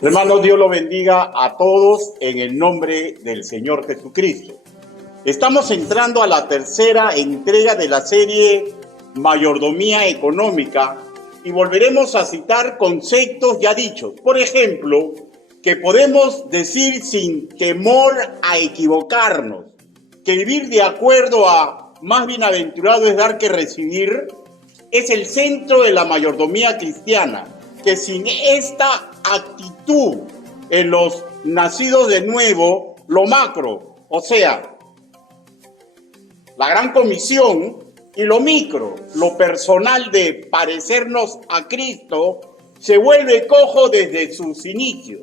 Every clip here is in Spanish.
Hermanos, Dios lo bendiga a todos en el nombre del Señor Jesucristo. Estamos entrando a la tercera entrega de la serie Mayordomía Económica y volveremos a citar conceptos ya dichos. Por ejemplo, que podemos decir sin temor a equivocarnos, que vivir de acuerdo a más bienaventurado es dar que recibir, es el centro de la mayordomía cristiana, que sin esta actitud en los nacidos de nuevo, lo macro, o sea, la gran comisión, y lo micro, lo personal de parecernos a Cristo, se vuelve cojo desde sus inicios.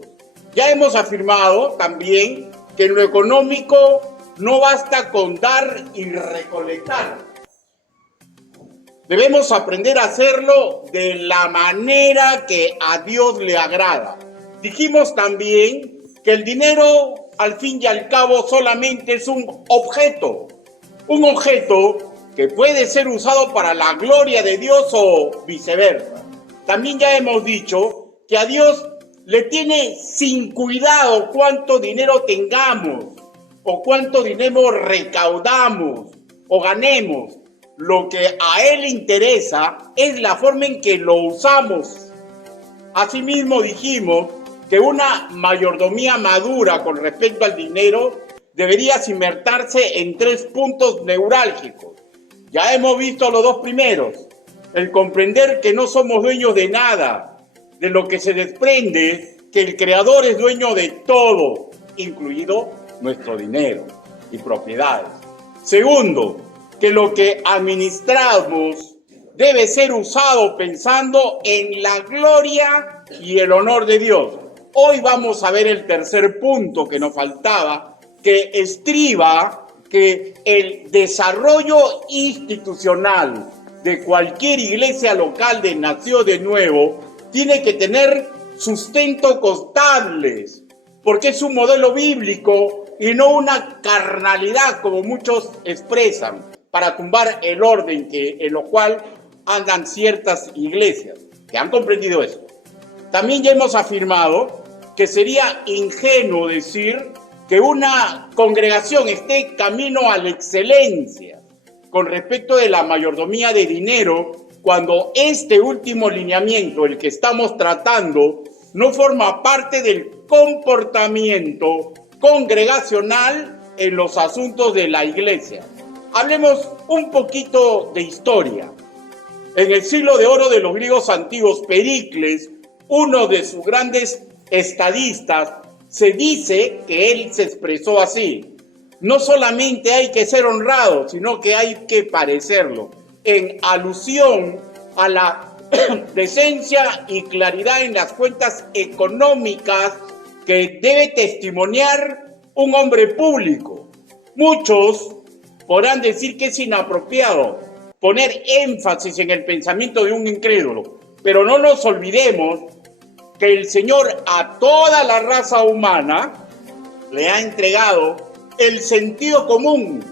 Ya hemos afirmado también que en lo económico no basta con dar y recolectar. Debemos aprender a hacerlo de la manera que a Dios le agrada. Dijimos también que el dinero, al fin y al cabo, solamente es un objeto que puede ser usado para la gloria de Dios o viceversa. También ya hemos dicho que a Dios le tiene sin cuidado cuánto dinero tengamos o cuánto dinero recaudamos o ganemos. Lo que a Él le interesa es la forma en que lo usamos. Asimismo dijimos que una mayordomía madura con respecto al dinero debería cimentarse en 3 puntos neurálgicos. Ya hemos visto los 2 primeros. El comprender que no somos dueños de nada, de lo que se desprende, que el Creador es dueño de todo, incluido nuestro dinero y propiedades. Segundo, que lo que administramos debe ser usado pensando en la gloria y el honor de Dios. Hoy vamos a ver el tercer punto que nos faltaba, que estriba que el desarrollo institucional de cualquier iglesia local de Nació de Nuevo tiene que tener sustento contables, porque es un modelo bíblico y no una carnalidad como muchos expresan, para tumbar el orden en lo cual andan ciertas iglesias que han comprendido esto. También ya hemos afirmado que sería ingenuo decir que una congregación esté camino a la excelencia con respecto de la mayordomía de dinero cuando este último lineamiento, el que estamos tratando, no forma parte del comportamiento congregacional en los asuntos de la iglesia. Hablemos un poquito de historia. En el siglo de oro de los griegos antiguos, Pericles, uno de sus grandes estadistas, se dice que él se expresó así: no solamente hay que ser honrado, sino que hay que parecerlo, en alusión a la decencia y claridad en las cuentas económicas que debe testimoniar un hombre público. Muchos podrán decir que es inapropiado poner énfasis en el pensamiento de un incrédulo, pero no nos olvidemos que el Señor a toda la raza humana le ha entregado el sentido común,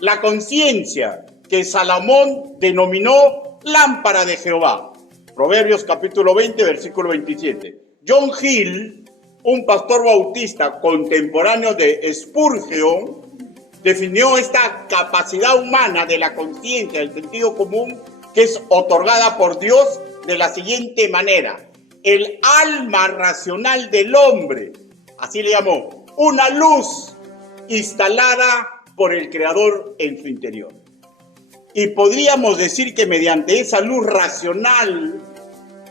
la conciencia, que Salomón denominó lámpara de Jehová. Proverbios capítulo 20, versículo 27. John Hill, un pastor bautista contemporáneo de Spurgeon, definió esta capacidad humana de la conciencia, del sentido común, que es otorgada por Dios de la siguiente manera: el alma racional del hombre, así le llamó, una luz instalada por el Creador en su interior. Y podríamos decir que mediante esa luz racional,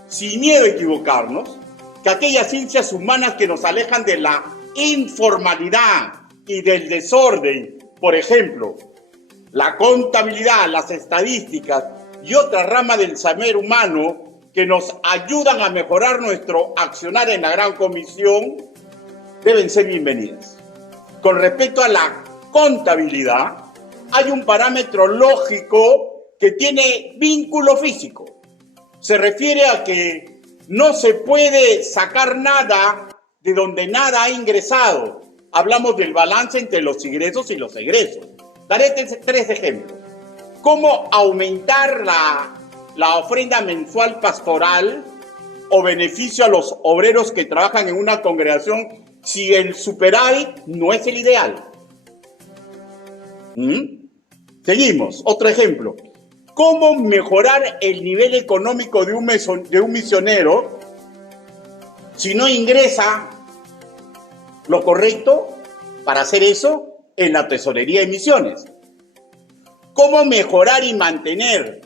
sin miedo a equivocarnos, que aquellas ciencias humanas que nos alejan de la informalidad y del desorden, por ejemplo, la contabilidad, las estadísticas y otra rama del saber humano que nos ayudan a mejorar nuestro accionar en la gran comisión, deben ser bienvenidas. Con respecto a la contabilidad, hay un parámetro lógico que tiene vínculo físico. Se refiere a que no se puede sacar nada de donde nada ha ingresado. Hablamos del balance entre los ingresos y los egresos. Daré 3 ejemplos. ¿Cómo aumentar la ofrenda mensual pastoral o beneficio a los obreros que trabajan en una congregación si el superávit no es el ideal? Seguimos, otro ejemplo. ¿Cómo mejorar el nivel económico de un misionero si no ingresa lo correcto para hacer eso en la tesorería de misiones? ¿Cómo mejorar y mantener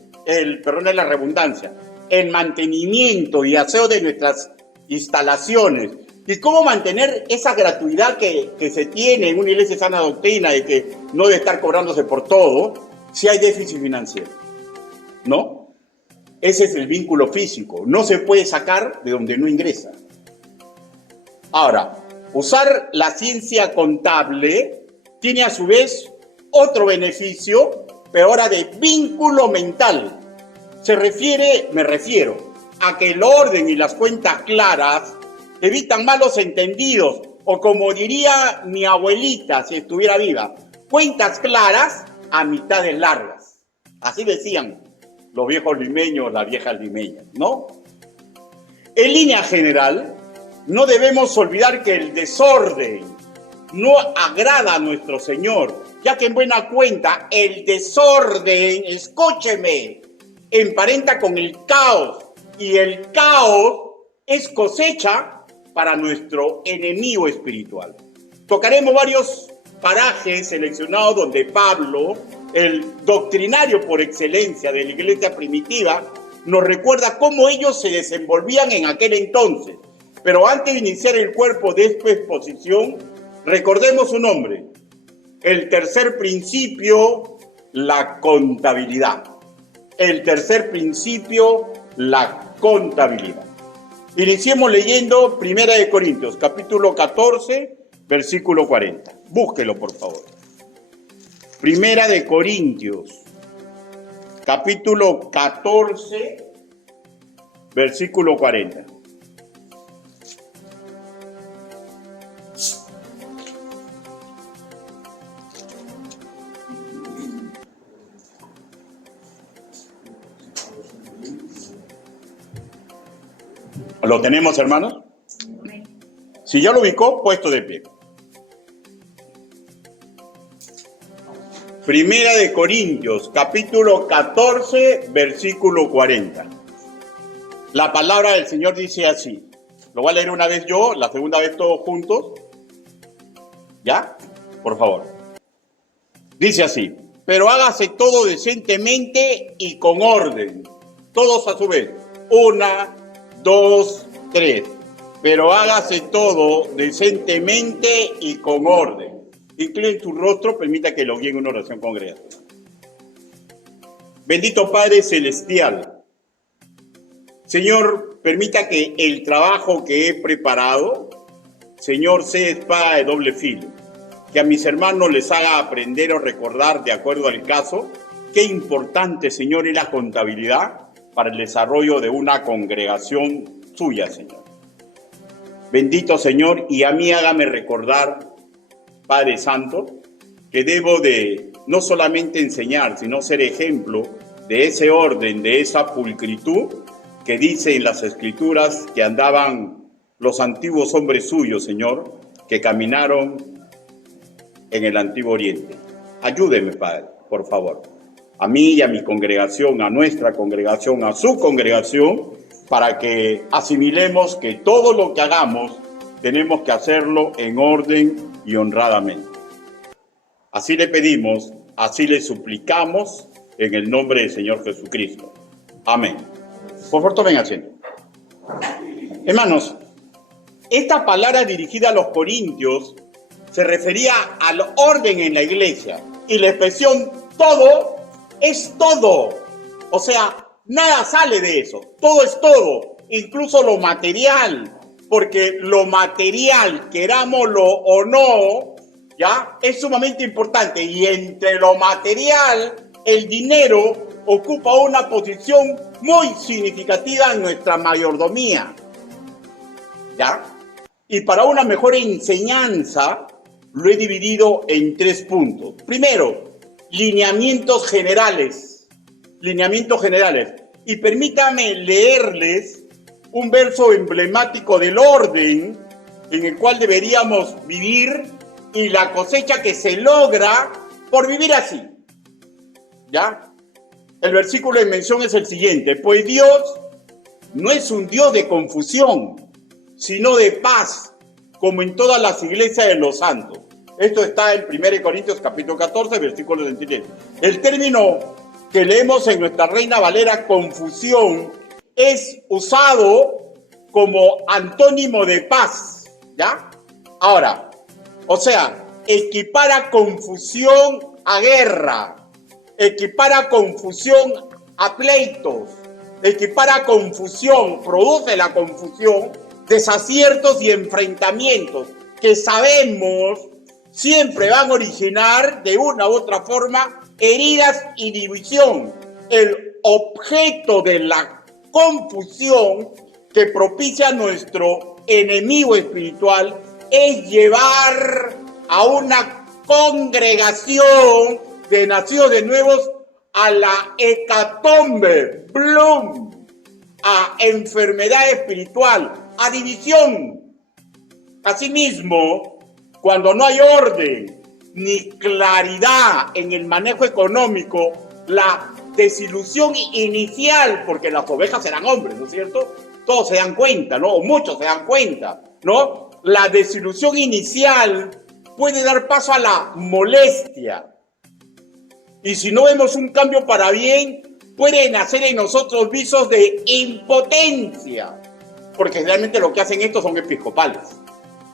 perdón la redundancia, el mantenimiento y aseo de nuestras instalaciones? ¿Y cómo mantener esa gratuidad que se tiene en una iglesia de sana doctrina de que no debe estar cobrándose por todo si hay déficit financiero? ¿No? Ese es el vínculo físico. No se puede sacar de donde no ingresa. Ahora, usar la ciencia contable tiene a su vez otro beneficio, pero ahora de vínculo mental. Me refiero a que el orden y las cuentas claras evitan malos entendidos, o como diría mi abuelita si estuviera viva, cuentas claras a mitades largas. Así decían los viejos limeños, las viejas limeñas, ¿no? En línea general, no debemos olvidar que el desorden no agrada a nuestro Señor, ya que en buena cuenta el desorden, escúcheme, emparenta con el caos, y el caos es cosecha para nuestro enemigo espiritual. Tocaremos varios parajes seleccionados donde Pablo, el doctrinario por excelencia de la iglesia primitiva, nos recuerda cómo ellos se desenvolvían en aquel entonces. Pero antes de iniciar el cuerpo de esta exposición, recordemos su nombre. El tercer principio, la contabilidad. El tercer principio, la contabilidad. Iniciemos leyendo 1 Corintios, capítulo 14, versículo 40. Búsquelo, por favor. 1 Corintios, capítulo 14, versículo 40. ¿Lo tenemos, hermanos? Si ya lo ubicó, puesto de pie. 1 Corintios, capítulo 14, versículo 40. La palabra del Señor dice así. Lo voy a leer una vez yo, la segunda vez todos juntos. ¿Ya? Por favor. Dice así. Pero hágase todo decentemente y con orden. Todos a su vez. 1, 2, 3. Pero hágase todo decentemente y con orden. Incline tu rostro, permita que lo guíe en una oración congregacional. Bendito Padre Celestial, Señor, permita que el trabajo que he preparado, Señor, sea espada de doble filo, que a mis hermanos les haga aprender o recordar, de acuerdo al caso, qué importante, Señor, es la contabilidad para el desarrollo de una congregación suya, Señor. Bendito Señor, y a mí hágame recordar, Padre Santo, que debo de no solamente enseñar, sino ser ejemplo de ese orden, de esa pulcritud que dice en las Escrituras que andaban los antiguos hombres suyos, Señor, que caminaron en el Antiguo Oriente. Ayúdeme, Padre, por favor, a mí y a mi congregación, a nuestra congregación, a su congregación, para que asimilemos que todo lo que hagamos tenemos que hacerlo en orden y honradamente. Así le pedimos, así le suplicamos, en el nombre del Señor Jesucristo. Amén. Por favor, tomen asiento. Hermanos, esta palabra dirigida a los corintios se refería al orden en la iglesia, y la expresión todo es todo. O sea, nada sale de eso, todo es todo, incluso lo material, porque lo material, querámoslo o no, ¿ya? Es sumamente importante, y entre lo material, el dinero ocupa una posición muy significativa en nuestra mayordomía, ¿ya? Y para una mejor enseñanza, lo he dividido en 3 puntos. Primero, lineamientos generales. Y permítame leerles un verso emblemático del orden en el cual deberíamos vivir y la cosecha que se logra por vivir así. ¿Ya? El versículo en mención es el siguiente: pues Dios no es un Dios de confusión, sino de paz, como en todas las iglesias de los santos. Esto está en 1 Corintios capítulo 14, versículo 23. El término que leemos en nuestra Reina Valera, confusión, es usado como antónimo de paz, ¿ya? Ahora, o sea, equipara confusión a guerra, equipara confusión a pleitos, equipara confusión, produce la confusión, desaciertos y enfrentamientos que sabemos siempre van a originar de una u otra forma heridas y división. El objeto de la confusión que propicia nuestro enemigo espiritual es llevar a una congregación de nacidos de nuevos a la hecatombe, Bloom, a enfermedad espiritual, a división. Asimismo, cuando no hay orden ni claridad en el manejo económico, la desilusión inicial, porque las ovejas eran hombres, ¿no es cierto? Todos se dan cuenta, ¿no? O muchos se dan cuenta, ¿no? La desilusión inicial puede dar paso a la molestia. Y si no vemos un cambio para bien, puede nacer en nosotros visos de impotencia, porque realmente lo que hacen estos son episcopales,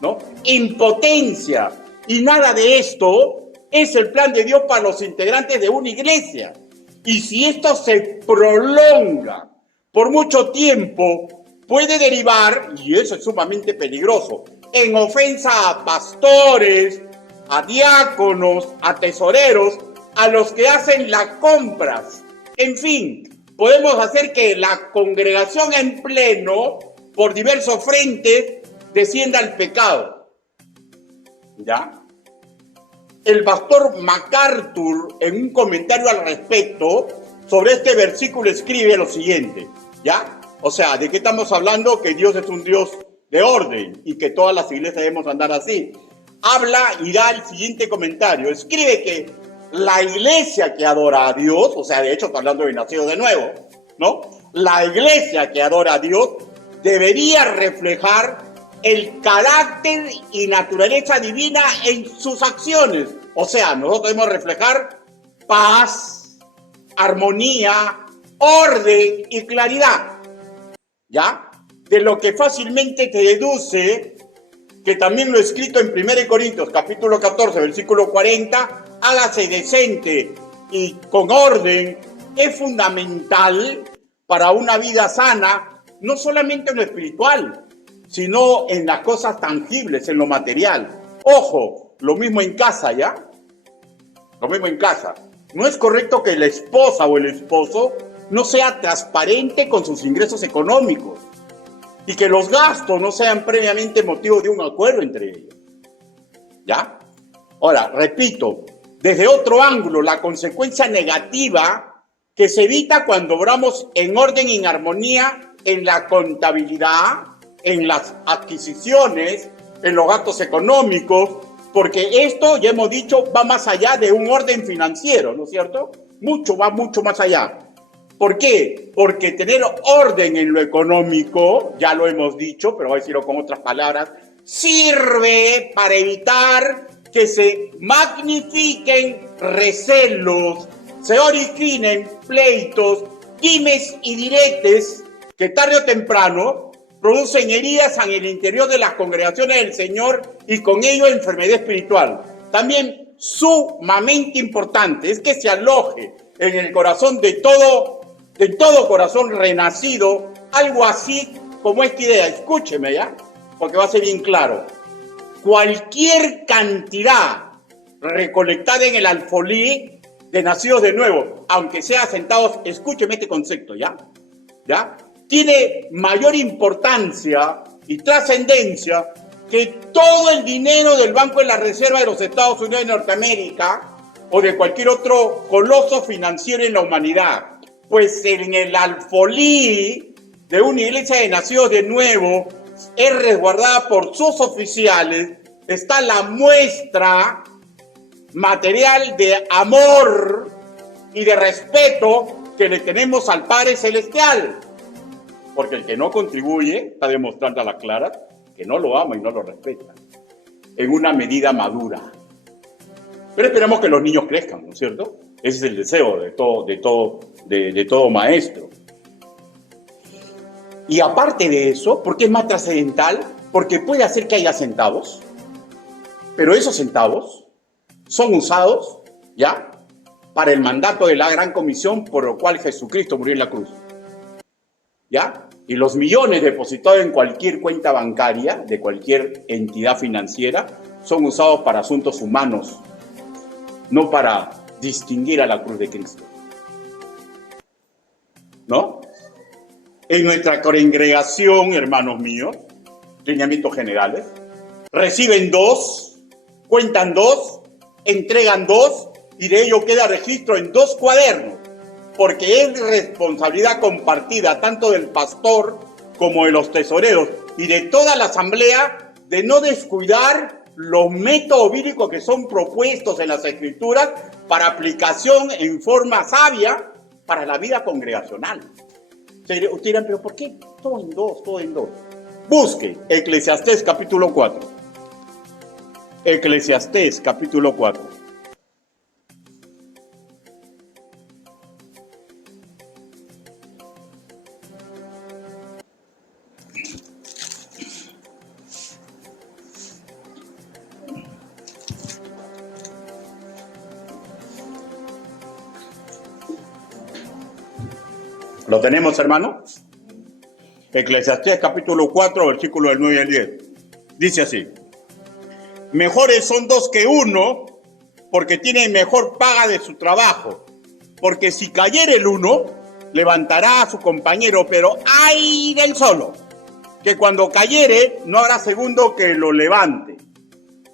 ¿no? Impotencia. Y nada de esto es el plan de Dios para los integrantes de una iglesia. Y si esto se prolonga por mucho tiempo, puede derivar, y eso es sumamente peligroso, en ofensa a pastores, a diáconos, a tesoreros, a los que hacen las compras. En fin, podemos hacer que la congregación en pleno, por diversos frentes, descienda al pecado. ¿Ya? El pastor MacArthur, en un comentario al respecto sobre este versículo, escribe lo siguiente, ¿ya? O sea, ¿de qué estamos hablando? Que Dios es un Dios de orden y que todas las iglesias debemos andar así. Habla y da el siguiente comentario. Escribe que la iglesia que adora a Dios, o sea, de hecho está hablando de nacido de nuevo, ¿no? La iglesia que adora a Dios debería reflejar el carácter y naturaleza divina en sus acciones. O sea, nosotros debemos reflejar paz, armonía, orden y claridad. ¿Ya? De lo que fácilmente te deduce, que también lo he escrito en 1 Corintios, capítulo 14, versículo 40, hágase decente y con orden, es fundamental para una vida sana, no solamente en lo espiritual, sino en las cosas tangibles, en lo material. Ojo, lo mismo en casa, ¿ya? Lo mismo en casa. No es correcto que la esposa o el esposo no sea transparente con sus ingresos económicos y que los gastos no sean previamente motivo de un acuerdo entre ellos. ¿Ya? Ahora, repito, desde otro ángulo, la consecuencia negativa que se evita cuando obramos en orden y en armonía en la contabilidad, en las adquisiciones, en los gastos económicos, porque esto, ya hemos dicho, va más allá de un orden financiero, ¿no es cierto? Va mucho más allá. ¿Por qué? Porque tener orden en lo económico, ya lo hemos dicho, pero voy a decirlo con otras palabras, sirve para evitar que se magnifiquen recelos, se originen pleitos, dimes y diretes que tarde o temprano producen heridas en el interior de las congregaciones del Señor y con ello enfermedad espiritual. También sumamente importante es que se aloje en el corazón de todo corazón renacido algo así como esta idea. Escúcheme, ¿ya? Porque va a ser bien claro. Cualquier cantidad recolectada en el alfolí de nacidos de nuevo, aunque sea sentados, escúcheme este concepto, ¿ya? ¿Ya? Tiene mayor importancia y trascendencia que todo el dinero del Banco de la Reserva de los Estados Unidos de Norteamérica o de cualquier otro coloso financiero en la humanidad. Pues en el alfolí de una iglesia de nacidos de nuevo es resguardada por sus oficiales, está la muestra material de amor y de respeto que le tenemos al Padre Celestial. Porque el que no contribuye está demostrando a la clara que no lo ama y no lo respeta en una medida madura. Pero esperamos que los niños crezcan, ¿no es cierto? Ese es el deseo de todo maestro. Y aparte de eso, ¿por qué es más trascendental? Porque puede hacer que haya centavos, pero esos centavos son usados, ¿ya?, para el mandato de la Gran Comisión por lo cual Jesucristo murió en la cruz. ¿Ya? Y los millones depositados en cualquier cuenta bancaria de cualquier entidad financiera son usados para asuntos humanos, no para distinguir a la cruz de Cristo. ¿No? En nuestra congregación, hermanos míos, lineamientos generales, reciben 2, cuentan 2, entregan 2 y de ello queda registro en 2 cuadernos, porque es responsabilidad compartida tanto del pastor como de los tesoreros y de toda la asamblea de no descuidar los métodos bíblicos que son propuestos en las Escrituras para aplicación en forma sabia para la vida congregacional. Ustedes dirán, pero ¿por qué? Todo en 2, todo en 2. Busque Eclesiastés capítulo 4. Eclesiastés capítulo 4. ¿Lo tenemos, hermano? Eclesiastés capítulo 4, versículo del 9 al 10. Dice así: mejores son 2 que 1, porque tienen mejor paga de su trabajo. Porque si cayere el uno, levantará a su compañero, pero ¡ay del solo! Que cuando cayere, no habrá segundo que lo levante.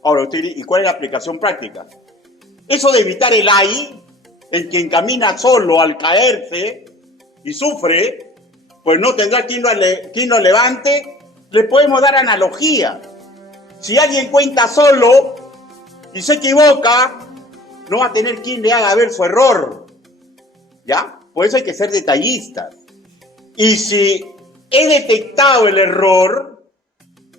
Ahora, usted dice, ¿y cuál es la aplicación práctica? Eso de evitar el ay, el quien camina solo al caerse y sufre, pues no tendrá quien lo levante. Le podemos dar analogía. Si alguien cuenta solo y se equivoca, no va a tener quien le haga ver su error. ¿Ya? Por eso hay que ser detallistas. Y si he detectado el error,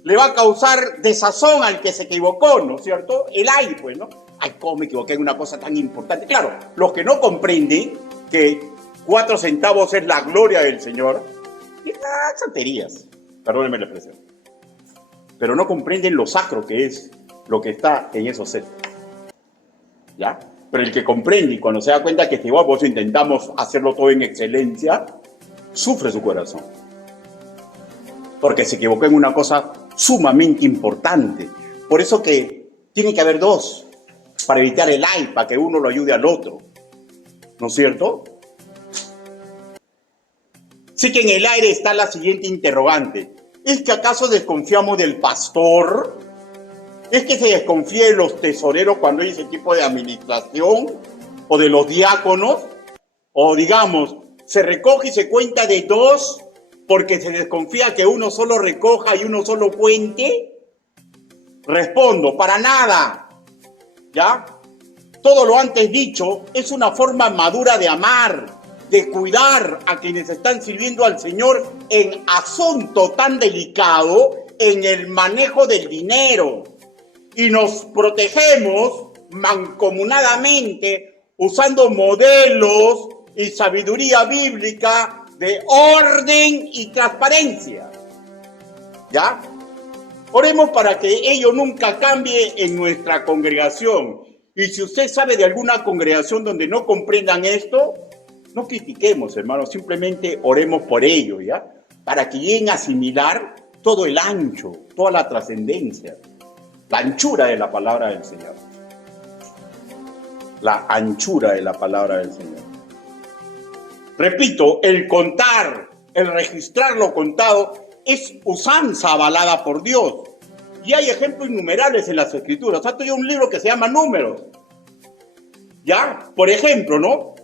le va a causar desazón al que se equivocó, ¿no es cierto? El ay, pues, ¿no? Ay, ¿cómo me equivoqué en una cosa tan importante? Claro, los que no comprenden que 4 centavos es la gloria del Señor, y las santerías, perdónenme la expresión, pero no comprenden lo sacro que es lo que está en esos seres. ¿Ya? Pero el que comprende y cuando se da cuenta que es igual, por eso intentamos hacerlo todo en excelencia, sufre su corazón. Porque se equivocó en una cosa sumamente importante. Por eso que tiene que haber 2, para evitar el ay, para que uno lo ayude al otro. ¿No es cierto? Sí que en el aire está la siguiente interrogante. ¿Es que acaso desconfiamos del pastor? ¿Es que se desconfía de los tesoreros cuando hay ese tipo de administración? ¿O de los diáconos? O digamos, se recoge y se cuenta de 2 porque se desconfía que uno solo recoja y uno solo cuente. Respondo, para nada. ¿Ya? Todo lo antes dicho es una forma madura de amar, de cuidar a quienes están sirviendo al Señor en asunto tan delicado, en el manejo del dinero. Y nos protegemos mancomunadamente usando modelos y sabiduría bíblica de orden y transparencia. ¿Ya? Oremos para que ello nunca cambie en nuestra congregación. Y si usted sabe de alguna congregación donde no comprendan esto, no critiquemos, hermanos, simplemente oremos por ello, ¿ya? Para que lleguen a asimilar todo el ancho, toda la trascendencia, la anchura de la palabra del Señor. La anchura de la palabra del Señor. Repito, el contar, el registrar lo contado es usanza avalada por Dios. Y hay ejemplos innumerables en las Escrituras. Hay un libro que se llama Números. ¿Ya? Por ejemplo, ¿no?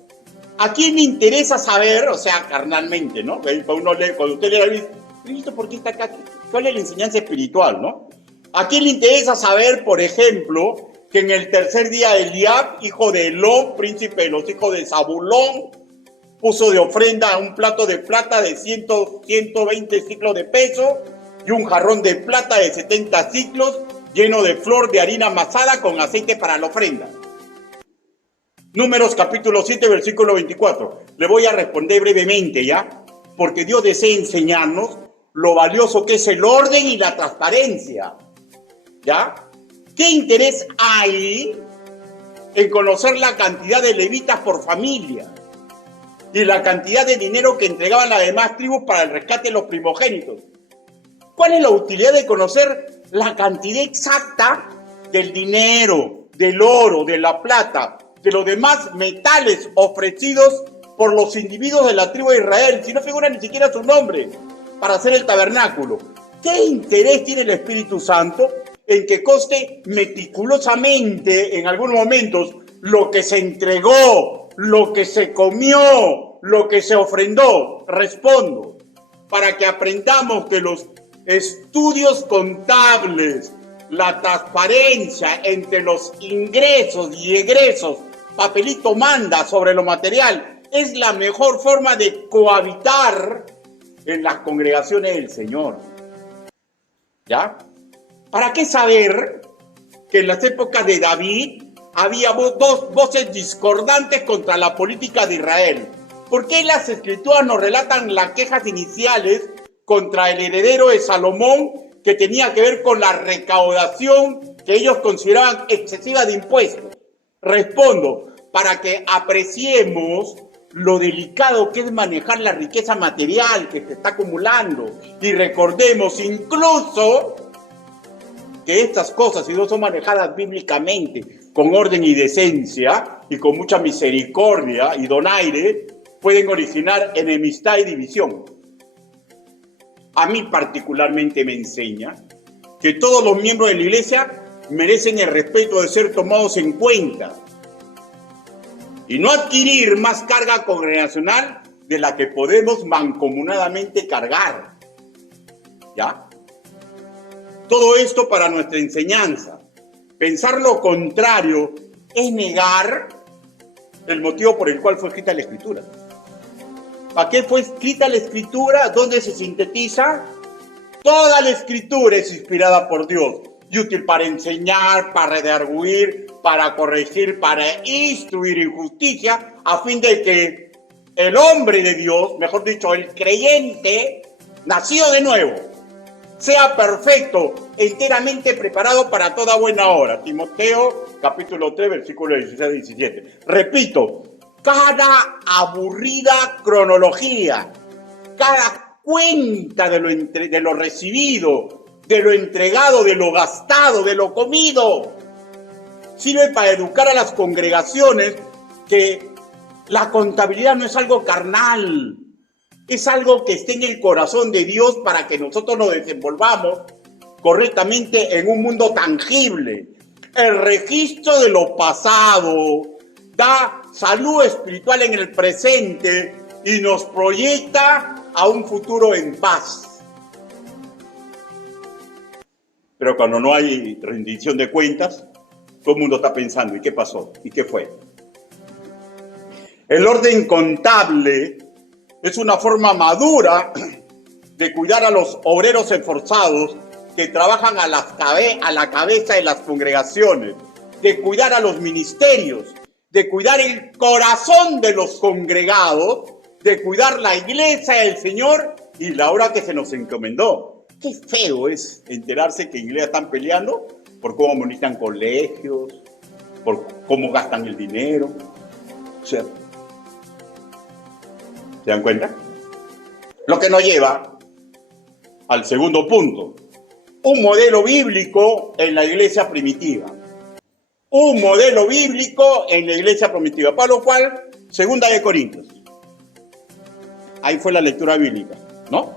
¿A quién le interesa saber, o sea, carnalmente, ¿no? Cuando usted lee la Biblia, ¿esto por qué está acá? ¿Cuál es la enseñanza espiritual, no? ¿A quién le interesa saber, por ejemplo, que en el tercer día Eliab, hijo de Elón, príncipe de los hijos de Zabulón, puso de ofrenda un plato de plata de 120 ciclos de peso y un jarrón de plata de 70 ciclos lleno de flor de harina amasada con aceite para la ofrenda? Números capítulo 7, versículo 24. Le voy a responder brevemente, ¿ya? Porque Dios desea enseñarnos lo valioso que es el orden y la transparencia, ¿ya? ¿Qué interés hay en conocer la cantidad de levitas por familia y la cantidad de dinero que entregaban las demás tribus para el rescate de los primogénitos? ¿Cuál es la utilidad de conocer la cantidad exacta del dinero, del oro, de la plata, de los demás metales ofrecidos por los individuos de la tribu de Israel, si no figura ni siquiera su nombre, para hacer el tabernáculo? ¿Qué interés tiene el Espíritu Santo en que conste meticulosamente en algunos momentos lo que se entregó, lo que se comió, lo que se ofrendó? Respondo, para que aprendamos que los estudios contables, la transparencia entre los ingresos y egresos, papelito manda sobre lo material, es la mejor forma de cohabitar en las congregaciones del Señor. ¿Ya? ¿Para qué saber que en las épocas de David había dos voces discordantes contra la política de Israel? ¿Por qué las escrituras nos relatan las quejas iniciales contra el heredero de Salomón, que tenía que ver con la recaudación que ellos consideraban excesiva de impuestos? Respondo, para que apreciemos lo delicado que es manejar la riqueza material que se está acumulando y recordemos incluso que estas cosas, si no son manejadas bíblicamente con orden y decencia y con mucha misericordia y donaire, pueden originar enemistad y división. A mí particularmente me enseña que todos los miembros de la iglesia merecen el respeto de ser tomados en cuenta y no adquirir más carga congregacional de la que podemos mancomunadamente cargar. ¿Ya? Todo esto para nuestra enseñanza. Pensar lo contrario es negar el motivo por el cual fue escrita la Escritura. ¿Para qué fue escrita la Escritura? ¿Dónde se sintetiza? Toda la Escritura es inspirada por Dios y útil para enseñar, para redarguir, para corregir, para instruir en justicia, a fin de que el hombre de Dios, mejor dicho, el creyente, nacido de nuevo, sea perfecto, enteramente preparado para toda buena obra. Timoteo, capítulo 3, versículos 16 y 17. Repito, cada aburrida cronología, cada cuenta de lo recibido, de lo entregado, de lo gastado, de lo comido, sirve para educar a las congregaciones que la contabilidad no es algo carnal, es algo que esté en el corazón de Dios para que nosotros nos desenvolvamos correctamente en un mundo tangible. El registro de lo pasado da salud espiritual en el presente y nos proyecta a un futuro en paz. Pero cuando no hay rendición de cuentas, todo el mundo está pensando, ¿y qué pasó? ¿Y qué fue? El orden contable es una forma madura de cuidar a los obreros esforzados que trabajan a la cabeza de las congregaciones, de cuidar a los ministerios, de cuidar el corazón de los congregados, de cuidar la iglesia del Señor y la obra que se nos encomendó. Qué feo es enterarse que en iglesia están peleando por cómo administran colegios, por cómo gastan el dinero. O sea, ¿se dan cuenta? Lo que nos lleva al segundo punto. Un modelo bíblico en la iglesia primitiva. Un modelo bíblico en la iglesia primitiva. Para lo cual, 2 de Corintios. Ahí fue la lectura bíblica, ¿no?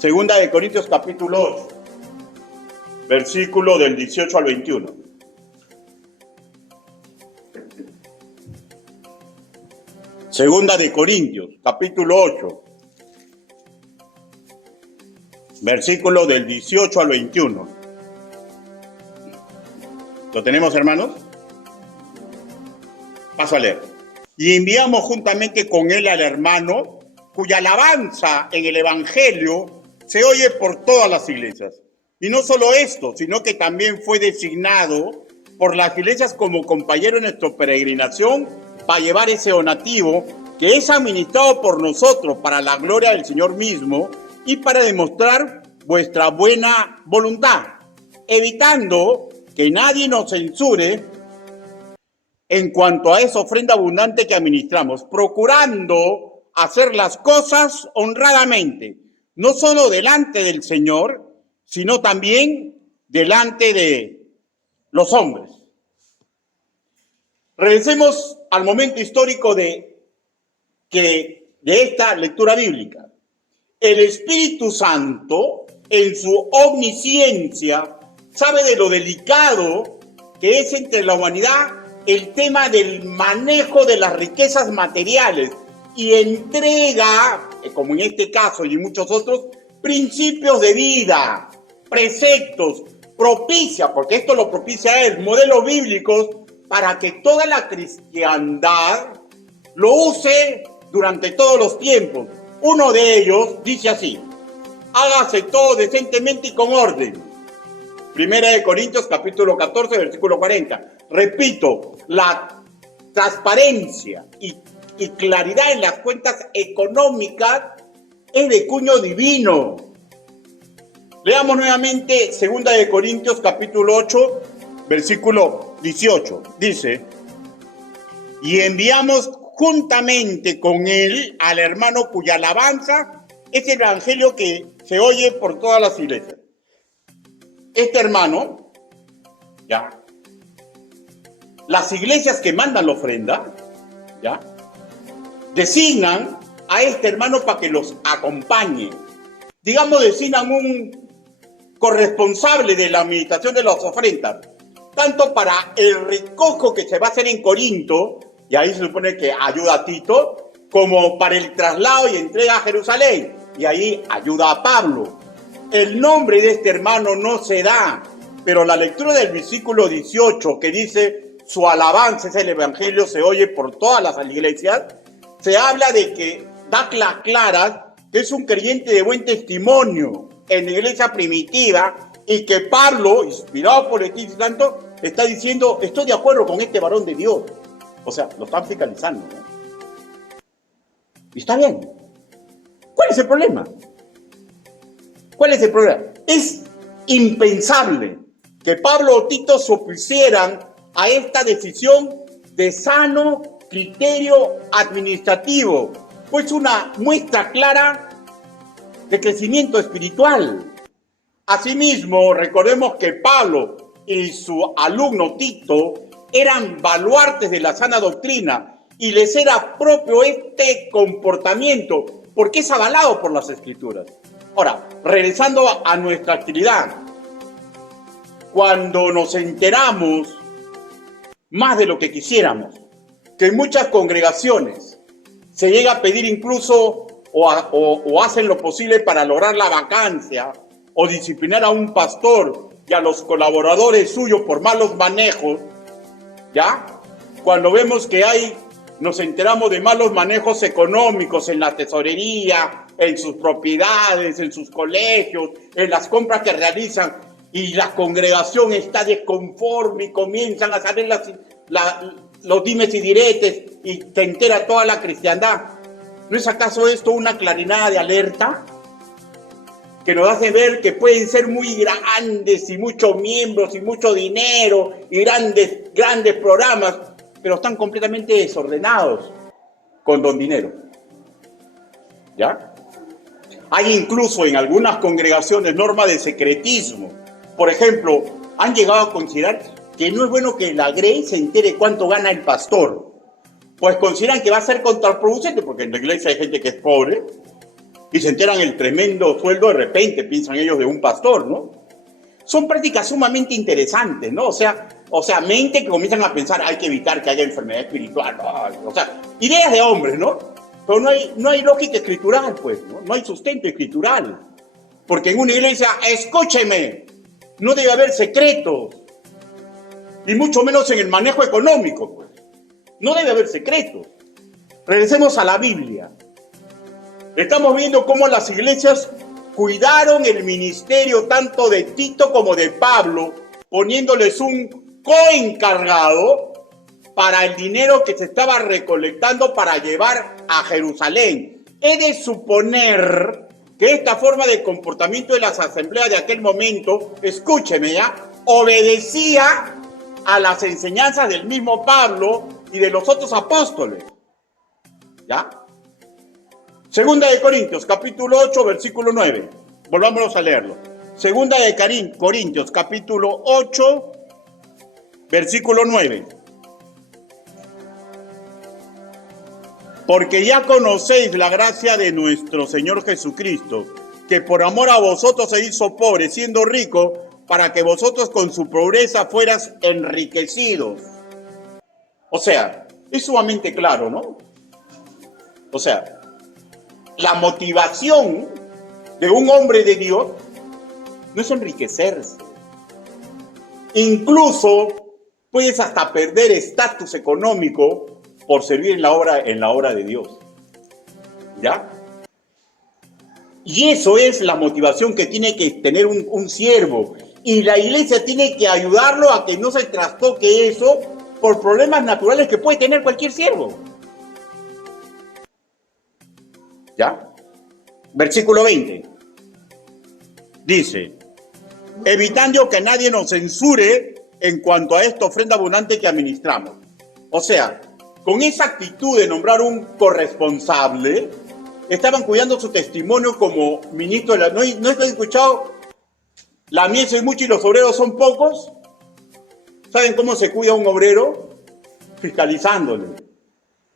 2 de Corintios capítulo 8. Versículo del 18 al 21. Segunda de Corintios, capítulo 8, versículo del 18 al 21. ¿Lo tenemos, hermanos? Paso a leer. Y enviamos juntamente con él al hermano, cuya alabanza en el Evangelio se oye por todas las iglesias. Y no solo esto, sino que también fue designado por las iglesias como compañero en nuestra peregrinación para llevar ese donativo que es administrado por nosotros para la gloria del Señor mismo y para demostrar vuestra buena voluntad, evitando que nadie nos censure en cuanto a esa ofrenda abundante que administramos, procurando hacer las cosas honradamente, no solo delante del Señor, sino también delante de los hombres. Regresemos al momento histórico de esta lectura bíblica. El Espíritu Santo, en su omnisciencia, sabe de lo delicado que es entre la humanidad el tema del manejo de las riquezas materiales y entrega, como en este caso y en muchos otros, principios de vida, preceptos, propicia, porque esto lo propicia él, modelos bíblicos para que toda la cristiandad lo use durante todos los tiempos. Uno de ellos dice así: hágase todo decentemente y con orden. Primera de Corintios, capítulo 14, versículo 40. Repito, la transparencia y claridad en las cuentas económicas es de cuño divino. Leamos nuevamente Segunda de Corintios, capítulo 8, versículo 18. Dice: y enviamos juntamente con él al hermano cuya alabanza es el evangelio que se oye por todas las iglesias. Este hermano, ya, las iglesias que mandan la ofrenda, ya, designan a este hermano para que los acompañe. Digamos, designan un corresponsable de la administración de las ofrendas, tanto para el recojo que se va a hacer en Corinto, y ahí se supone que ayuda a Tito, como para el traslado y entrega a Jerusalén, y ahí ayuda a Pablo. El nombre de este hermano no se da, pero la lectura del versículo 18 que dice su alabanza es el evangelio, se oye por todas las iglesias, se habla de que da claras que es un creyente de buen testimonio en la iglesia primitiva y que Pablo, inspirado por el Espíritu Santo, está diciendo: estoy de acuerdo con este varón de Dios. O sea, lo están fiscalizando, ¿no? Y está bien. ¿Cuál es el problema? ¿Cuál es el problema? Es impensable que Pablo o Tito se opusieran a esta decisión de sano criterio administrativo, pues una muestra clara de crecimiento espiritual. Asimismo, recordemos que Pablo y su alumno Tito eran baluartes de la sana doctrina y les era propio este comportamiento porque es avalado por las Escrituras. Ahora, regresando a nuestra actividad, cuando nos enteramos más de lo que quisiéramos, que en muchas congregaciones se llega a pedir incluso o hacen lo posible para lograr la vacancia o disciplinar a un pastor y a los colaboradores suyos por malos manejos, ¿ya? Cuando vemos que nos enteramos de malos manejos económicos en la tesorería, en sus propiedades, en sus colegios, en las compras que realizan, y la congregación está desconforme y comienzan a salir los dimes y diretes y se entera toda la cristiandad. ¿No es acaso esto una claridad de alerta que nos hace ver que pueden ser muy grandes y muchos miembros y mucho dinero y grandes programas, pero están completamente desordenados con don dinero? ¿Ya? Hay incluso en algunas congregaciones normas de secretismo. Por ejemplo, han llegado a considerar que no es bueno que la grey se entere cuánto gana el pastor. Pues consideran que va a ser contraproducente, porque en la iglesia hay gente que es pobre y se enteran el tremendo sueldo de repente, piensan ellos, de un pastor, ¿no? Son prácticas sumamente interesantes, ¿no? O sea, O sea, mente que comienzan a pensar, hay que evitar que haya enfermedad espiritual. No, o sea, ideas de hombres, ¿no? Pero no hay lógica escritural, pues, ¿no? No hay sustento escritural. Porque en una iglesia, escúcheme, no debe haber secretos. Y mucho menos en el manejo económico, pues. No debe haber secretos. Regresemos a la Biblia. Estamos viendo cómo las iglesias cuidaron el ministerio tanto de Tito como de Pablo, poniéndoles un coencargado para el dinero que se estaba recolectando para llevar a Jerusalén. He de suponer que esta forma de comportamiento de las asambleas de aquel momento, escúcheme ya, obedecía a las enseñanzas del mismo Pablo y de los otros apóstoles. ¿Ya? Segunda de Corintios, capítulo 8, versículo 9. Volvámonos a leerlo. Segunda de Corintios, capítulo 8, versículo 9. Porque ya conocéis la gracia de nuestro Señor Jesucristo, que por amor a vosotros se hizo pobre, siendo rico, para que vosotros con su pobreza fueras enriquecidos. O sea, es sumamente claro, ¿no? O sea, la motivación de un hombre de Dios no es enriquecerse. Incluso puedes hasta perder estatus económico por servir en la obra de Dios. ¿Ya? Y eso es la motivación que tiene que tener un siervo. Y la iglesia tiene que ayudarlo a que no se trastoque eso por problemas naturales que puede tener cualquier siervo. ¿Ya? Versículo 20. Dice, evitando que nadie nos censure en cuanto a esta ofrenda abundante que administramos. O sea, con esa actitud de nombrar un corresponsable, estaban cuidando su testimonio como ministro de la... ¿No has escuchado? La mies es mucho y los obreros son pocos. ¿Saben cómo se cuida un obrero? Fiscalizándole.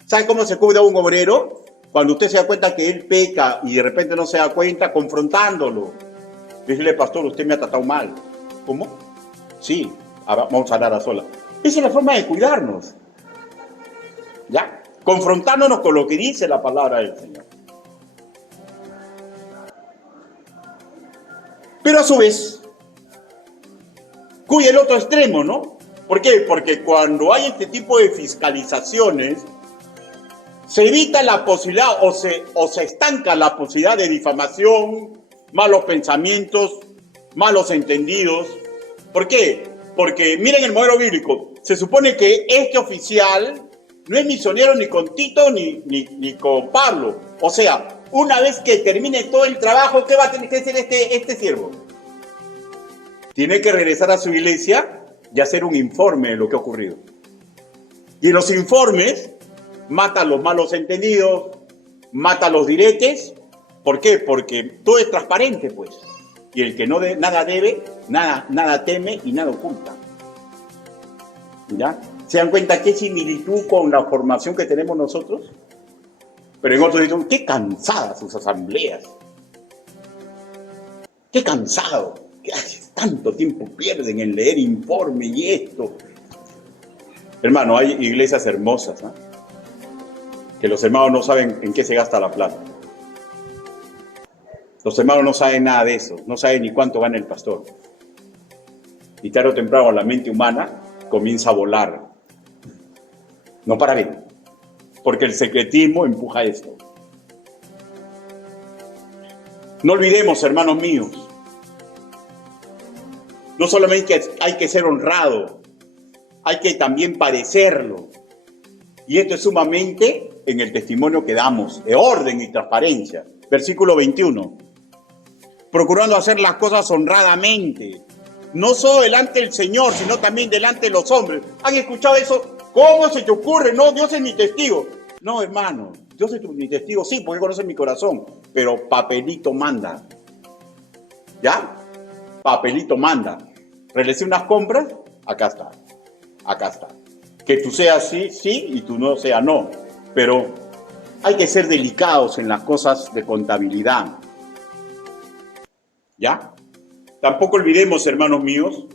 ¿Saben cómo se cuida un obrero? Cuando usted se da cuenta que él peca y de repente no se da cuenta, confrontándolo. Decirle, pastor, usted me ha tratado mal. ¿Cómo? Sí, vamos a hablar a solas. Esa es la forma de cuidarnos. ¿Ya? Confrontándonos con lo que dice la palabra del Señor. Pero a su vez, cuida el otro extremo, ¿no? ¿Por qué? Porque cuando hay este tipo de fiscalizaciones, se evita la posibilidad o se estanca la posibilidad de difamación, malos pensamientos, malos entendidos. ¿Por qué? Porque miren el modelo bíblico. Se supone que este oficial no es misionero ni con Tito ni con Pablo. O sea, una vez que termine todo el trabajo, ¿qué va a tener que hacer este siervo? Tiene que regresar a su iglesia y hacer un informe de lo que ha ocurrido. Y en los informes mata a los malos entendidos, mata a los diretes. ¿Por qué? Porque todo es transparente, pues. Y el que nada debe, nada teme y nada oculta. ¿Ya? ¿Se dan cuenta qué similitud con la formación que tenemos nosotros? Pero en otros dicen, qué cansadas sus asambleas. Qué cansado. Tanto tiempo pierden en leer informe y esto. Hermano, hay iglesias hermosas, ¿eh? Que los hermanos no saben en qué se gasta la plata. Los hermanos no saben nada de eso, no saben ni cuánto gana el pastor. Y tarde o temprano la mente humana comienza a volar. No para bien, porque el secretismo empuja esto. No olvidemos, hermanos míos, no solamente hay que ser honrado, hay que también parecerlo. Y esto es sumamente en el testimonio que damos, de orden y transparencia. Versículo 21. Procurando hacer las cosas honradamente, no solo delante del Señor, sino también delante de los hombres. ¿Han escuchado eso? ¿Cómo se te ocurre? No, Dios es mi testigo. No, hermano, Dios es mi testigo, sí, porque conoce mi corazón, pero papelito manda. ¿Ya? Papelito manda. Realicé unas compras, acá está. Acá está. Que tú seas sí, sí, y tú no seas no. Pero hay que ser delicados en las cosas de contabilidad. ¿Ya? Tampoco olvidemos, hermanos míos,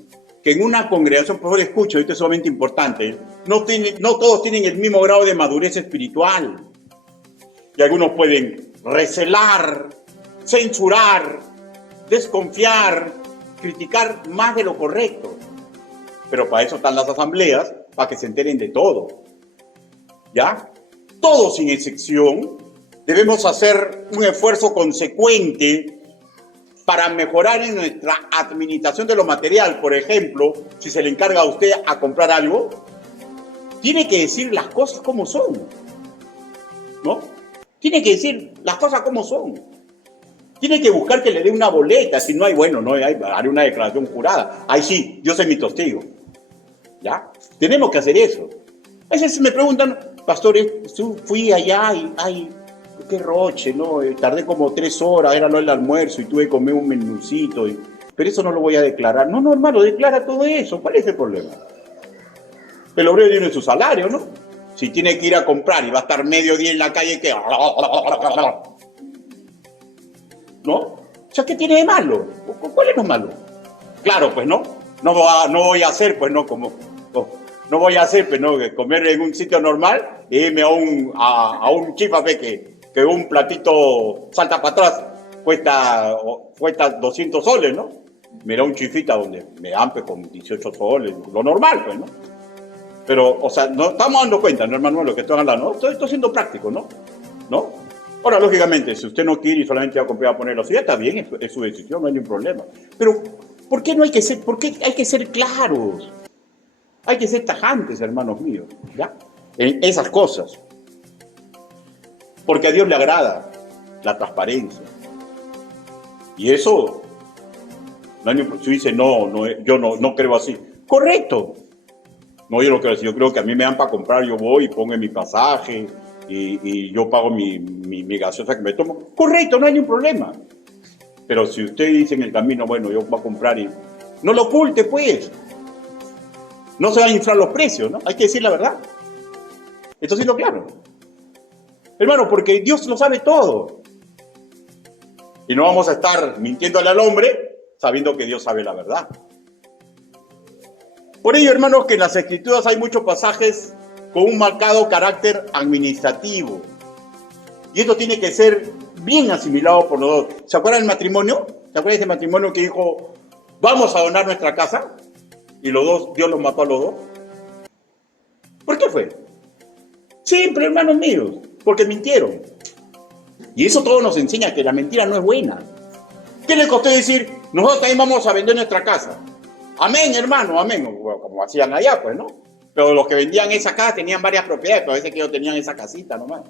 que en una congregación, por favor escucho, esto es sumamente importante, no todos tienen el mismo grado de madurez espiritual. Y algunos pueden recelar, censurar, desconfiar, criticar más de lo correcto. Pero para eso están las asambleas, para que se enteren de todo. ¿Ya? Todos sin excepción debemos hacer un esfuerzo consecuente para mejorar en nuestra administración de lo material. Por ejemplo, si se le encarga a usted a comprar algo, tiene que decir las cosas como son, ¿no? Tiene que decir las cosas como son. Tiene que buscar que le dé una boleta. Si no hay, bueno, no hay, haré una declaración jurada. Ahí sí, yo soy mi testigo. ¿Ya? Tenemos que hacer eso. A veces me preguntan, pastores, fui allá y, ay, qué roche, ¿no? Tardé como 3 horas, era el almuerzo y tuve que comer un menucito. Pero eso no lo voy a declarar. No, no, hermano, declara todo eso. ¿Cuál es el problema? El obrero tiene su salario, ¿no? Si tiene que ir a comprar y va a estar medio día en la calle, ¿qué? ¿No? O sea, ¿qué tiene de malo? ¿Cuál es lo malo? Claro, pues no. No voy a hacer, pues no, como... No voy a hacer, pues no, comer en un sitio normal e irme a un chifafe que un platito salta para atrás cuesta 200 soles, ¿no? Mira un chifita donde me ampe con 18 soles, lo normal, pues, ¿no? Pero, o sea, no estamos dando cuenta, ¿no, hermano? Lo que estoy hablando, ¿no? Estoy siendo práctico, ¿no? Ahora, lógicamente, si usted no quiere y solamente va a comprar a ponerlo así, está bien, es su decisión, no hay ningún problema. Pero, ¿por qué hay que ser claros? Hay que ser tajantes, hermanos míos, ¿ya? En esas cosas. Porque a Dios le agrada la transparencia. Y eso, si dice, yo no creo así. Correcto. No, yo no creo así. Yo creo que a mí me dan para comprar, yo voy y pongo mi pasaje y yo pago mi gaseosa que me tomo. Correcto, no hay ningún problema. Pero si usted dice en el camino, bueno, yo voy a comprar y... No lo oculte, pues. No se van a inflar los precios, ¿no? Hay que decir la verdad. Esto sí lo claro. Hermano, porque Dios lo sabe todo. Y no vamos a estar mintiéndole al hombre sabiendo que Dios sabe la verdad. Por ello, hermanos, que en las Escrituras hay muchos pasajes con un marcado carácter administrativo. Y esto tiene que ser bien asimilado por los dos. ¿Se acuerdan del matrimonio? ¿Se acuerdan de ese matrimonio que dijo, vamos a donar nuestra casa? Y los dos, Dios los mató a los dos. ¿Por qué fue? Siempre, hermanos míos, porque mintieron. Y eso todo nos enseña que la mentira no es buena. ¿Qué le costó decir, nosotros también vamos a vender nuestra casa? Amén, hermano, amén. Como hacían allá, pues, ¿no? Pero los que vendían esa casa tenían varias propiedades, pero a veces que ellos tenían esa casita nomás.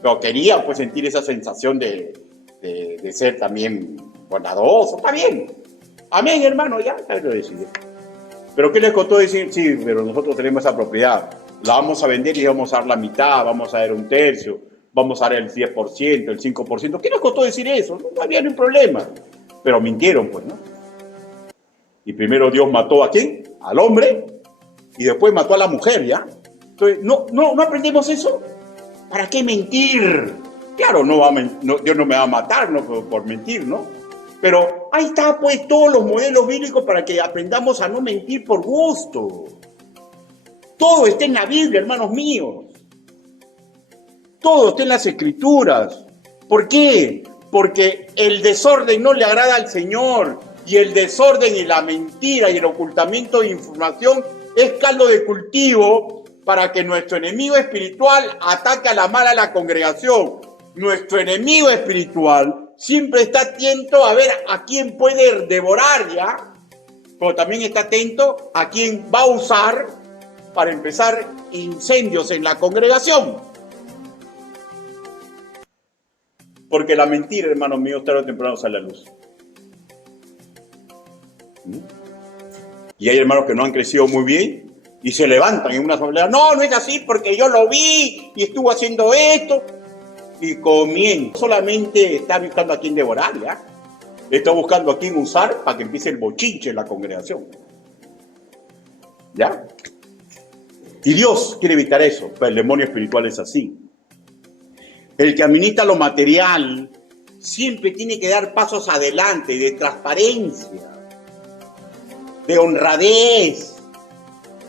Pero querían, pues, sentir esa sensación de ser también bondadoso. Está bien. Amén, hermano, ya, lo decidió. Pero ¿qué les costó decir? Sí, pero nosotros tenemos esa propiedad, la vamos a vender y vamos a dar la mitad, vamos a dar 1/3, vamos a dar el 10%, el 5%. ¿Qué les costó decir eso? No había ningún problema. Pero mintieron, pues, ¿no? Y primero Dios mató ¿a quién? Al hombre, y después mató a la mujer, ¿ya? Entonces, ¿no aprendemos eso? ¿Para qué mentir? Claro, Dios no me va a matar por mentir, ¿no? Pero ahí está, pues, todos los modelos bíblicos para que aprendamos a no mentir por gusto. Todo está en la Biblia, hermanos míos. Todo está en las Escrituras. ¿Por qué? Porque el desorden no le agrada al Señor. Y el desorden y la mentira y el ocultamiento de información es caldo de cultivo para que nuestro enemigo espiritual ataque a la mala a la congregación. Nuestro enemigo espiritual siempre está atento a ver a quién puede devorar, ¿ya? Pero también está atento a quién va a usar para empezar incendios en la congregación. Porque la mentira, hermanos míos, tarde o temprano sale a la luz. Y hay hermanos que no han crecido muy bien y se levantan en una asamblea. No es así porque yo lo vi y estuvo haciendo esto. Y comienza. Solamente está buscando a quién devorar, ¿ya? Está buscando a quién usar para que empiece el bochinche en la congregación. ¿Ya? Y Dios quiere evitar eso, pero el demonio espiritual es así. El que administra lo material siempre tiene que dar pasos adelante de transparencia. de honradez,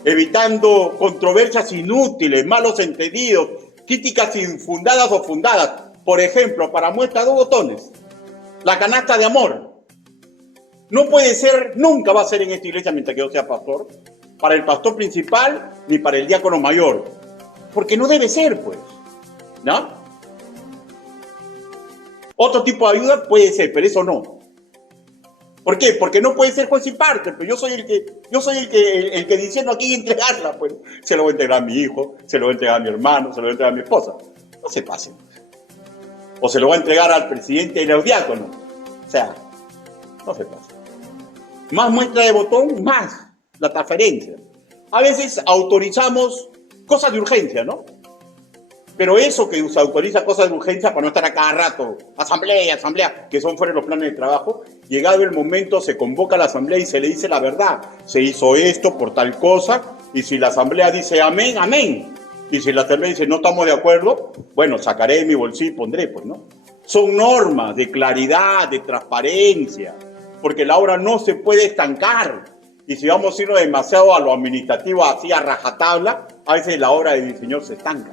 evitando controversias inútiles, malos entendidos, críticas infundadas o fundadas. Por ejemplo, para muestra 2 botones, la canasta de amor. No puede ser, nunca va a ser en esta iglesia mientras que yo sea pastor, para el pastor principal ni para el diácono mayor. Porque no debe ser, pues, ¿no? Otro tipo de ayuda puede ser, pero eso no. ¿Por qué? Porque no puede ser juez y parte, pero yo soy el que diciendo aquí entregarla, pues. Se lo voy a entregar a mi hijo, se lo voy a entregar a mi hermano, se lo voy a entregar a mi esposa. No se pasen. O se lo voy a entregar al presidente y al diácono. O sea, no se pasen. Más muestra de botón, más la transferencia. A veces autorizamos cosas de urgencia, ¿no? Pero eso que se autoriza cosas de urgencia para no estar a cada rato, asamblea, que son fuera de los planes de trabajo, llegado el momento se convoca a la asamblea y se le dice la verdad. Se hizo esto por tal cosa, y si la asamblea dice amén, amén. Y si la asamblea dice no estamos de acuerdo, bueno, sacaré de mi bolsillo y pondré, pues, ¿no? Son normas de claridad, de transparencia, porque la obra no se puede estancar. Y si vamos a irnos demasiado a lo administrativo, así a rajatabla, a veces la obra del Señor se estanca.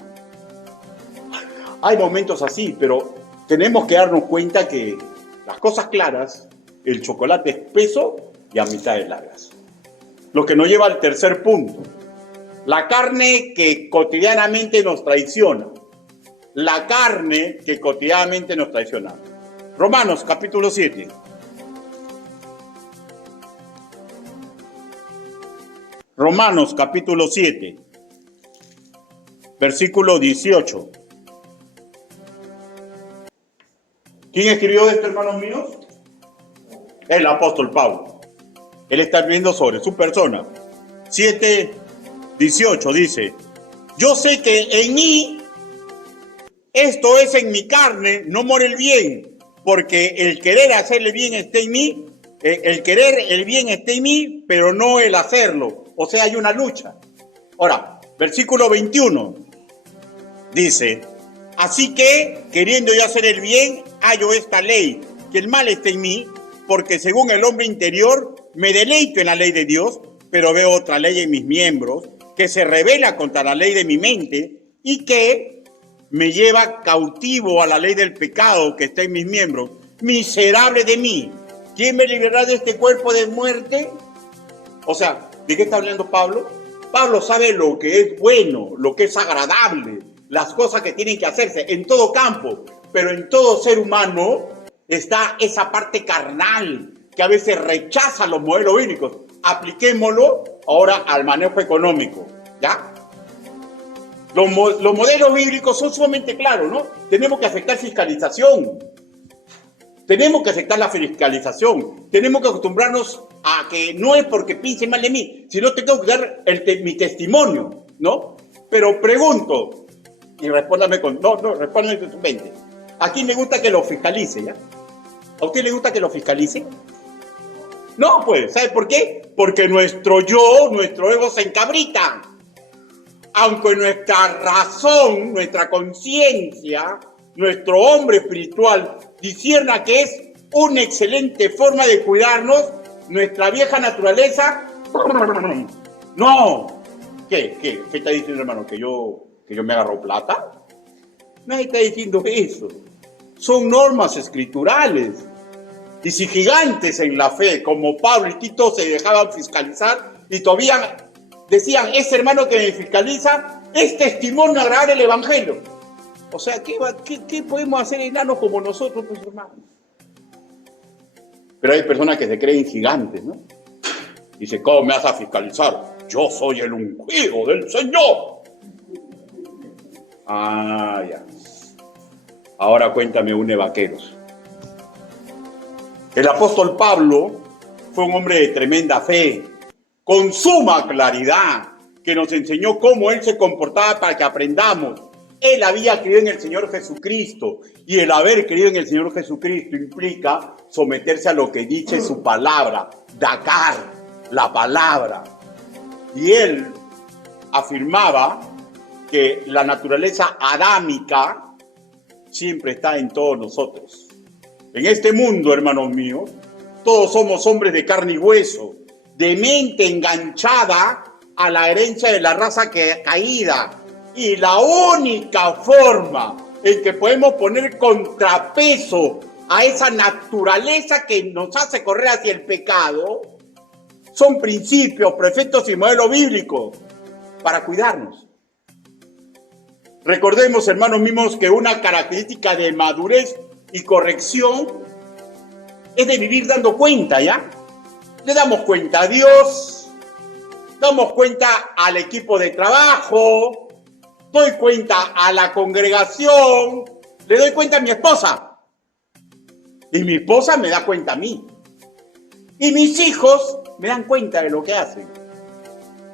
Hay momentos así, pero tenemos que darnos cuenta que las cosas claras, el chocolate espeso y a mitad de largas. Lo que nos lleva al tercer punto. La carne que cotidianamente nos traiciona. La carne que cotidianamente nos traiciona. Romanos capítulo 7. Romanos capítulo 7. Versículo 18. ¿Quién escribió esto, hermanos míos? El apóstol Pablo. Él está escribiendo sobre su persona. 7:18 dice: yo sé que en mí, esto es en mi carne, no mora el bien, porque el querer hacerle bien está en mí, el querer el bien está en mí, pero no el hacerlo. O sea, hay una lucha. Ahora, versículo 21 dice: así que, queriendo yo hacer el bien, hallo esta ley, que el mal está en mí, porque según el hombre interior, me deleito en la ley de Dios, pero veo otra ley en mis miembros, que se rebela contra la ley de mi mente, y que me lleva cautivo a la ley del pecado que está en mis miembros. Miserable de mí, ¿quién me librará de este cuerpo de muerte? O sea, ¿de qué está hablando Pablo? Pablo sabe lo que es bueno, lo que es agradable, las cosas que tienen que hacerse en todo campo, pero en todo ser humano está esa parte carnal que a veces rechaza los modelos bíblicos. Apliquémoslo ahora al manejo económico, ¿ya? Los modelos bíblicos son sumamente claros, ¿no? Tenemos que aceptar fiscalización. Tenemos que aceptar la fiscalización. Tenemos que acostumbrarnos a que no es porque piense mal de mí, sino que tengo que dar mi testimonio, ¿no? Pero pregunto, y respóndame respóndame con tu mente. ¿A quién le gusta que lo fiscalice, ya? ¿A usted le gusta que lo fiscalice? No, pues, ¿sabe por qué? Porque nuestro ego se encabrita. Aunque nuestra razón, nuestra conciencia, nuestro hombre espiritual discierna que es una excelente forma de cuidarnos, nuestra vieja naturaleza, no. ¿Qué está diciendo, hermano? ¿Que yo me agarro plata? Nadie está diciendo eso. Son normas escriturales. Y si gigantes en la fe, como Pablo y Tito, se dejaban fiscalizar y todavía decían, ese hermano que me fiscaliza es testimonio agradable del evangelio. O sea, ¿qué podemos hacer enanos como nosotros, pues, hermanos? Pero hay personas que se creen gigantes, ¿no? Dice, ¿cómo me vas a fiscalizar? Yo soy el ungido del Señor. Ah, ya. Ahora cuéntame, une vaqueros. El apóstol Pablo fue un hombre de tremenda fe, con suma claridad, que nos enseñó cómo él se comportaba para que aprendamos. Él había creído en el Señor Jesucristo, y el haber creído en el Señor Jesucristo implica someterse a lo que dice su palabra, dacar la palabra. Y él afirmaba que la naturaleza adámica siempre está en todos nosotros. En este mundo, hermanos míos, todos somos hombres de carne y hueso, de mente enganchada a la herencia de la raza caída. Y la única forma en que podemos poner contrapeso a esa naturaleza que nos hace correr hacia el pecado son principios, preceptos y modelos bíblicos para cuidarnos. Recordemos, hermanos míos, que una característica de madurez y corrección es de vivir dando cuenta, ¿ya? Le damos cuenta a Dios, damos cuenta al equipo de trabajo, doy cuenta a la congregación, le doy cuenta a mi esposa. Y mi esposa me da cuenta a mí. Y mis hijos me dan cuenta de lo que hacen.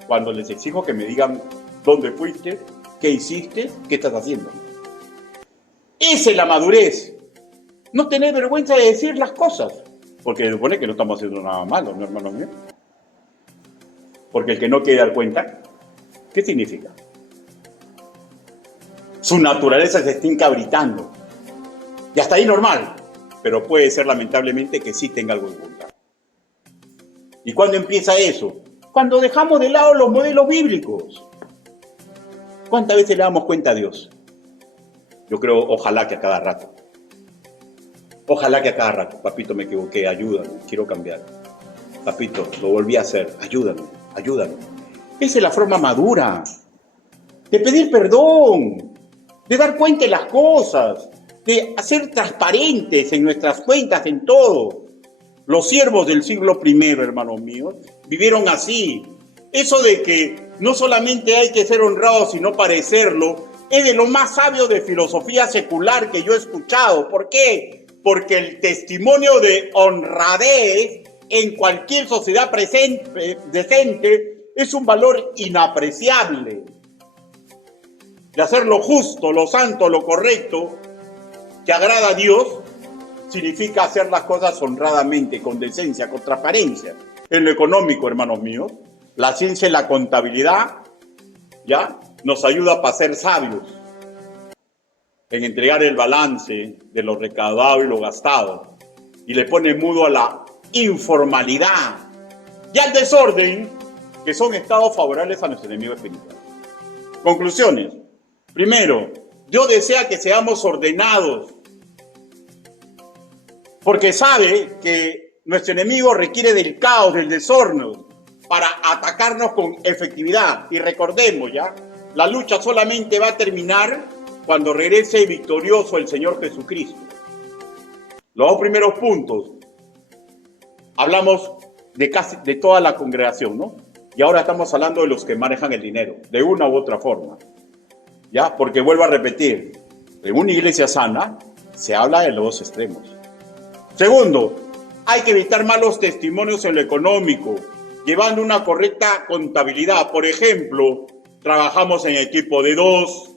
Cuando les exijo que me digan dónde fuiste, qué hiciste, qué estás haciendo. Esa es la madurez. No tener vergüenza de decir las cosas. Porque se supone que no estamos haciendo nada malo, ¿no, hermanos míos? Porque el que no quiere dar cuenta, ¿qué significa? Su naturaleza se está encabritando. Y hasta ahí normal. Pero puede ser lamentablemente que sí tenga algo en contra. ¿Y cuándo empieza eso? Cuando dejamos de lado los modelos bíblicos. ¿Cuántas veces le damos cuenta a Dios? Yo creo, ojalá que a cada rato. Ojalá que a cada rato. Papito, me equivoqué, ayúdame, quiero cambiar. Papito, lo volví a hacer, ayúdame, ayúdame. Esa es la forma madura. De pedir perdón, de dar cuenta de las cosas, de ser transparentes en nuestras cuentas, en todo. Los siervos del siglo I, hermanos míos, vivieron así. Eso de que no solamente hay que ser honrados, sino parecerlo, es de lo más sabio de filosofía secular que yo he escuchado. ¿Por qué? Porque el testimonio de honradez en cualquier sociedad decente es un valor inapreciable. De hacer lo justo, lo santo, lo correcto, que agrada a Dios, significa hacer las cosas honradamente, con decencia, con transparencia. En lo económico, hermanos míos, la ciencia y la contabilidad, ¿ya?, nos ayuda para ser sabios en entregar el balance de lo recaudado y lo gastado, y le pone mudo a la informalidad y al desorden, que son estados favorables a nuestro enemigo espiritual. Conclusiones. Primero, Dios desea que seamos ordenados, porque sabe que nuestro enemigo requiere del caos, del desorden, para atacarnos con efectividad. Y recordemos, ¿ya?, la lucha solamente va a terminar cuando regrese victorioso el Señor Jesucristo. Los dos primeros puntos, hablamos de toda la congregación, ¿no? Y ahora estamos hablando de los que manejan el dinero, de una u otra forma. ¿Ya? Porque vuelvo a repetir, en una iglesia sana se habla de los dos extremos. Segundo, hay que evitar malos testimonios en lo económico, llevando una correcta contabilidad. Por ejemplo, trabajamos en equipo de 2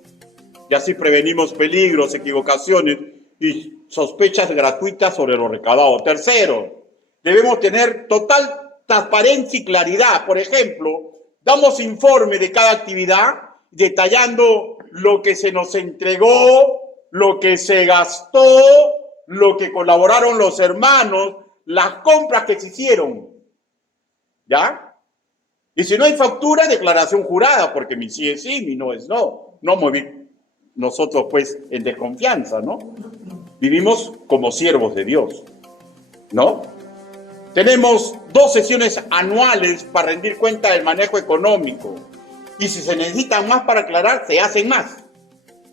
y así prevenimos peligros, equivocaciones y sospechas gratuitas sobre lo recaudado. Tercero, debemos tener total transparencia y claridad. Por ejemplo, damos informe de cada actividad detallando lo que se nos entregó, lo que se gastó, lo que colaboraron los hermanos, las compras que se hicieron. ¿Ya? Y si no hay factura, declaración jurada, porque mi sí es sí, mi no es no. No mover nosotros pues en desconfianza, ¿no? Vivimos como siervos de Dios, ¿no? Tenemos 2 sesiones anuales para rendir cuenta del manejo económico. Y si se necesitan más para aclarar, se hacen más.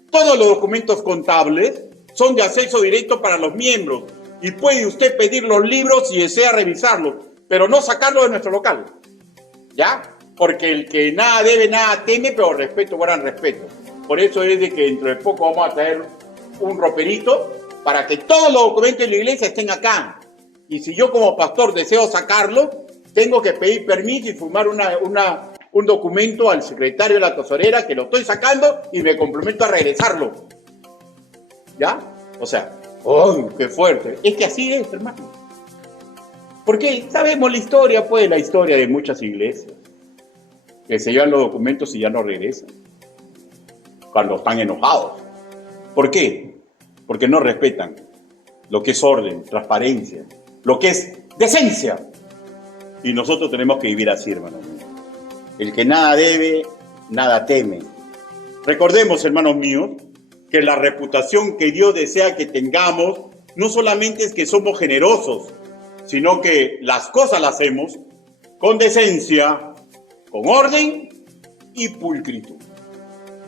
Todos los documentos contables son de acceso directo para los miembros y puede usted pedir los libros si desea revisarlos, pero no sacarlos de nuestro local, ¿ya? Porque el que nada debe, nada teme, pero respeto, guardan respeto. Por eso es de que dentro de poco vamos a traer un roperito para que todos los documentos de la iglesia estén acá. Y si yo como pastor deseo sacarlo, tengo que pedir permiso y firmar un documento al secretario de la tesorera que lo estoy sacando y me comprometo a regresarlo. ¿Ya? O sea, ¡oh, qué fuerte! Es que así es, hermano. Porque sabemos la historia, pues, la historia de muchas iglesias que se llevan los documentos y ya no regresan cuando están enojados. ¿Por qué? Porque no respetan lo que es orden, transparencia, lo que es decencia. Y nosotros tenemos que vivir así, hermanos míos. El que nada debe, nada teme. Recordemos, hermanos míos, que la reputación que Dios desea que tengamos no solamente es que somos generosos, sino que las cosas las hacemos con decencia, con orden y pulcritud.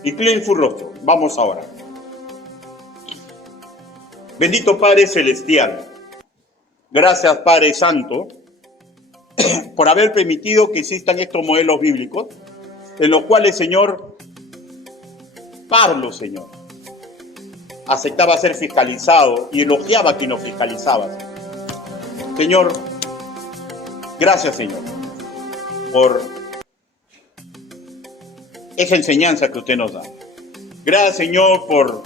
Inclinen su rostro. Vamos ahora. Bendito Padre Celestial, gracias Padre Santo por haber permitido que existan estos modelos bíblicos en los cuales, Señor, Pablo, Señor, aceptaba ser fiscalizado y elogiaba a quien lo fiscalizaba. Señor, gracias, Señor, por esa enseñanza que usted nos da. Gracias, Señor, por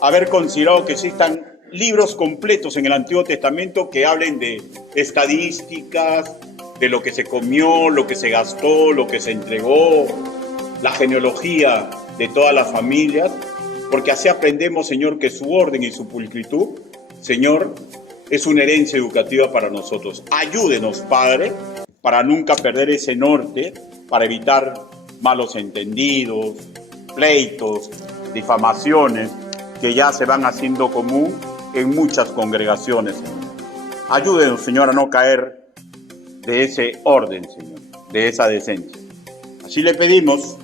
haber considerado que existan libros completos en el Antiguo Testamento que hablen de estadísticas, de lo que se comió, lo que se gastó, lo que se entregó, la genealogía de todas las familias, porque así aprendemos, Señor, que su orden y su pulcritud, Señor, es una herencia educativa para nosotros. Ayúdenos, Padre, para nunca perder ese norte, para evitar malos entendidos, pleitos, difamaciones, que ya se van haciendo común en muchas congregaciones, Señor. Ayúdenos, Señor, a no caer de ese orden, Señor, de esa decencia. Así le pedimos,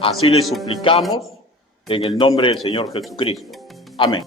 así le suplicamos, en el nombre del Señor Jesucristo. Amén.